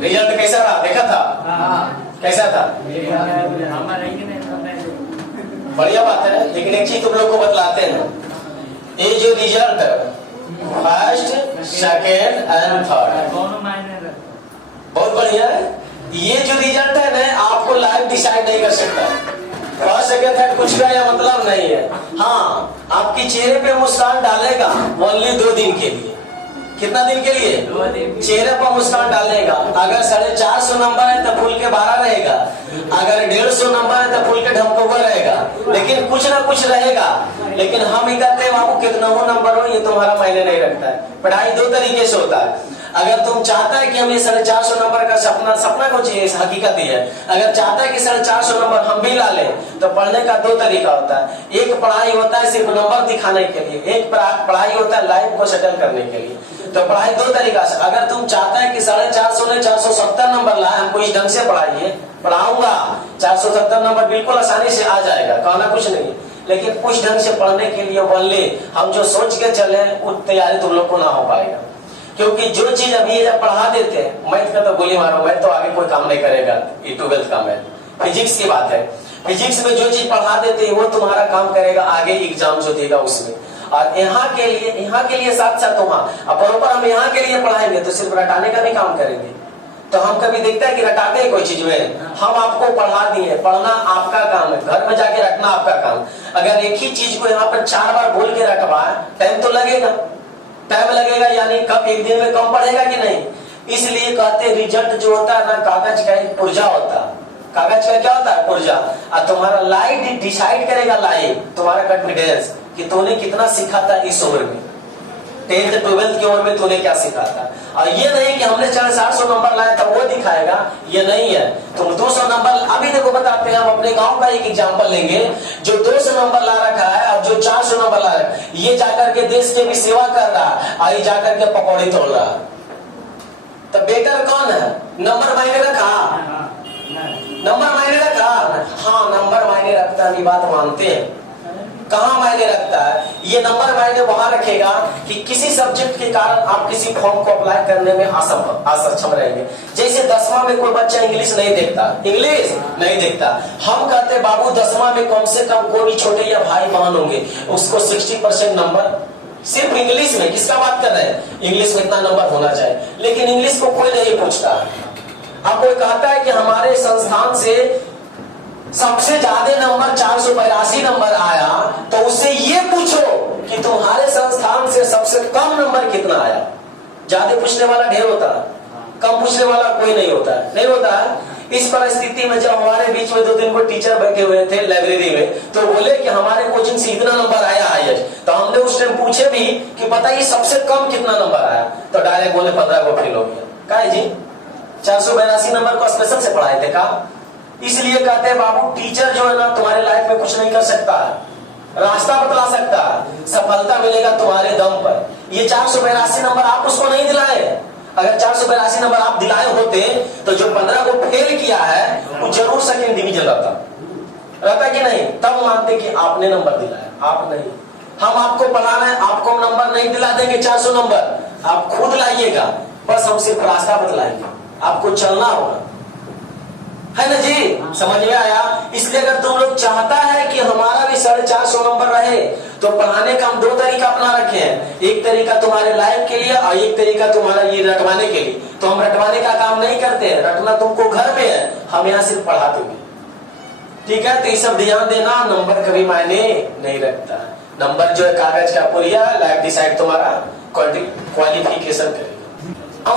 Result कैसा रहा, देखा था? कैसा था? बढ़िया बात है। लेकिन एक चीज तुम लोग को बतलाते हैं, ये जो result first, second and third बहुत बढ़िया है। ये जो रिजल्ट है ना, आपको लाइफ डिसाइड नहीं कर सकता। फर्स्ट सेकेंड थर्ड कुछ का यह मतलब नहीं है। हाँ, आपकी चेहरे पे मुस्कान डालेगा ओनली 2 दिन के लिए। कितना दिन के लिए? 2 दिन। चेहरे पर मुस्कान डालेगा। अगर 450 नंबर है तो फूल के 12 रहेगा, अगर 150 नंबर है तो फूल के ढमकोगा रहेगा, लेकिन कुछ ना कुछ रहेगा। लेकिन हम ही कहते हैं बाबू कितना हो नंबर हो, ये तुम्हारा मायने नहीं रखता है। पढ़ाई 2 तरीके से होता है। अगर तुम चाहता है कि हम ये 450 नंबर का सपना को चाहिए, हकीकत ही है। अगर चाहता है कि 450 नंबर हम भी ला लें, तो पढ़ने का 2 तरीका होता है। एक पढ़ाई होता है सिर्फ नंबर दिखाने के लिए, एक पढ़ाई होता है लाइफ को सेटल करने के लिए। तो पढ़ाई 2 तरीका से। अगर तुम चाहता है कि 450 ने 470 नंबर लाए, हमको इस ढंग से पढ़ाइए, पढ़ाऊंगा 470 नंबर बिल्कुल आसानी से आ जाएगा, कहना कुछ नहीं। लेकिन उस ढंग से पढ़ने के लिए बोले हम जो सोच के चले, वो तैयारी तुम लोग को ना हो पाएगा। क्योंकि जो चीज अभी ये जब पढ़ा देते हैं, मैथ का तो गोली मारो, मैथ तो आगे कोई काम नहीं करेगा, ये 12th का मैथ। फिजिक्स की बात है, फिजिक्स में जो चीज पढ़ा देते हैं वो तुम्हारा काम करेगा आगे एग्जाम जो देगा उसमें। और यहाँ के लिए साथ साथ वहाँ प्रॉपर हम यहाँ के लिए पढ़ाएंगे तो सिर्फ रटाने का भी काम करेंगे। तो हम कभी देखते हैं कि रटाते हैं कोई चीज में, हम आपको पढ़ा दिए, पढ़ना आपका काम है, घर में जाके रटना आपका काम। अगर एक ही चीज को यहाँ पर 4 बार बोल के रटवाए, टाइम तो लगेगा, टाइम लगेगा, यानी कब एक दिन में कम पढ़ेगा कि नहीं। इसलिए कहते रिजल्ट जो होता है ना, कागज का एक पुर्जा होता है। कागज का क्या होता है? पुर्जा। और तुम्हारा लाइफ डिसाइड करेगा, लाइफ तुम्हारा कॉन्फिडेंस कि तूने कितना सीखा था इस उम्र में, 10th 12th की उम्र में तूने क्या सीखा था। और ये नहीं कि हमने 400 नंबर लाया था वो दिखाएगा, ये नहीं है। तुम 200 नंबर, अभी देखो बताते हैं, हम अपने गांव का एक एग्जांपल लेंगे। जो 200 नंबर ला रखा है और जो 400 नंबर ला रखा है, ये जाकर के देश के भी सेवा कर रहा है और ये जाकर के पकौड़ी तोड़ रहा है। तो बेटर कौन है? नंबर मायने रखा? नंबर मायने रखा? हाँ, नंबर मायने रखता है, ये बात मानते हैं। कहाँ मायने रखता है? ये नंबर मायने वहां रखेगा कि किसी सब्जेक्ट के कारण आप किसी फॉर्म को अप्लाई करने में असक्षम रहेंगे। जैसे 10वां में कोई बच्चा इंग्लिश नहीं देखता, इंग्लिश नहीं देखता, हम कहते बाबू 10वां में कम से कम कोई छोटे या भाई बहन होंगे, उसको 60% नंबर सिर्फ इंग्लिश में, किसका बात कर रहे हैं? इंग्लिश में इतना नंबर होना चाहिए। लेकिन इंग्लिश को कोई नहीं पूछता। अब कोई कहता है कि हमारे संस्थान से सबसे ज्यादा नंबर 482 नंबर आया, तो उससे ये पूछो कि तुम्हारे संस्थान से सबसे कम नंबर कितना आया। ज्यादा पूछने वाला ढेर होता है, कम पूछने वाला कोई नहीं होता है, नहीं होता है। इस परिस्थिति में जब हमारे बीच में 2-3 को टीचर बैठे हुए थे लाइब्रेरी में, तो बोले कि हमारे कोचिंग से इतना नंबर आया हाईएस्ट। तो हमने उस टाइम पूछे भी कि बताइए सबसे कम कितना नंबर आया, तो डायरेक्ट बोले 15 को फेल हो गया। काहे जी? 482 नंबर को स्पेशल से पढ़ाए थे का? इसलिए कहते हैं बाबू टीचर जो है ना, तुम्हारे लाइफ में कुछ नहीं कर सकता है, रास्ता बतला सकता है, सफलता मिलेगा तुम्हारे दम पर। ये 482 नंबर आप उसको नहीं दिलाए। अगर 482 नंबर आप दिलाए होते तो जो 15 को फेल किया है वो जरूर सेकंड डिवीजन रहता कि नहीं, तब मानते कि आपने नंबर दिलाया। आप नहीं, हम आपको पढ़ाना है, आपको नंबर नहीं दिला देंगे 400 नंबर, आप खुद लाइएगा। बस हम सिर्फ रास्ता बतलाएंगे, आपको चलना होगा, है ना जी? समझ में आया? इसलिए अगर तुम लोग चाहता है कि हमारा भी 450 नंबर रहे, तो पढ़ाने का हम 2 तरीका अपना रखे हैं। एक तरीका तुम्हारे लाइफ के लिए और एक तरीका तुम्हारा ये रटवाने के लिए। तो हम रटवाने का काम नहीं करते हैं, रटना तुमको घर में है, हम यहाँ सिर्फ पढ़ाते हैं। ठीक है? तो ये सब ध्यान देना, नंबर कभी मायने नहीं रखता। नंबर जो है कागज का पुरिया, लाइफ डिसाइड तुम्हारा क्वालिफिकेशन करेगा।